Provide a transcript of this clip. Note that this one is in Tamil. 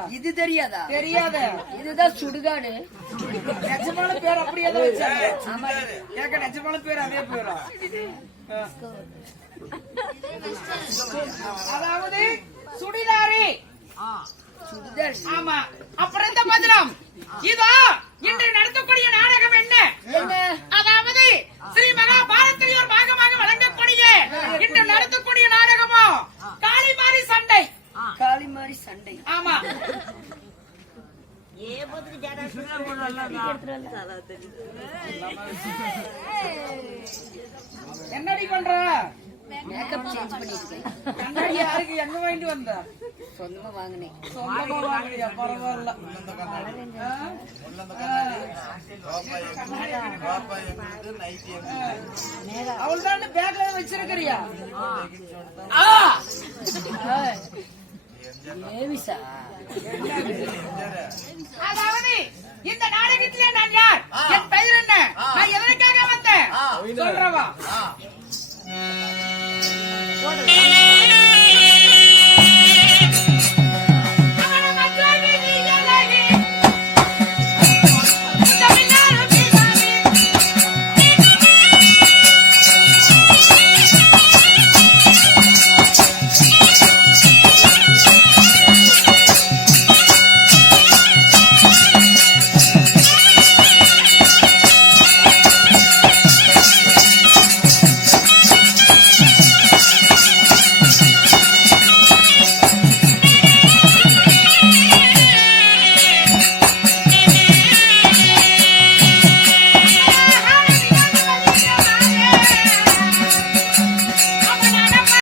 தெரியாதா? இது தெரியாதா? தெரியாத. இதுதான் சுடுகாடு. நிஜமான பேர் அப்படியே தான் வச்சாங்க. கேட்க நிஜமான பேர் அதே பேரா? அதாவது சுடிதாரி. சுடுகாடு. ஆமா. அப்புறம் இந்த மதுரம் இதோ இன்று நடத்தக்கூடிய நாடகம் என்ன? அதாவது ஸ்ரீ மகாபாரதத்தில் ஒரு பாகமாக வழங்கக்கூடிய இன்று நடத்தக்கூடிய நாடகமோ காளிமாரி சண்டை. காளிமாரி சண்டை. ஆமா. என்னடி பண்ற? மேக்கப் சேஞ்ச் பண்ணிருக்கேன். கண்ணாடி யாருக்கு எங்க வாங்கிட்டு வந்த? சொந்தமா வாங்கினேன். சொந்தமா வாங்கினியா? பரவாயில்ல. அவள்தான் பேக்ல வச்சிருக்கிறியா? ஏவிசா. அதாவது இந்த நாடகத்திலே நான் யார்? என் பெயர் என்ன? நான் எதற்காக வந்தேன்? சொல்றவா?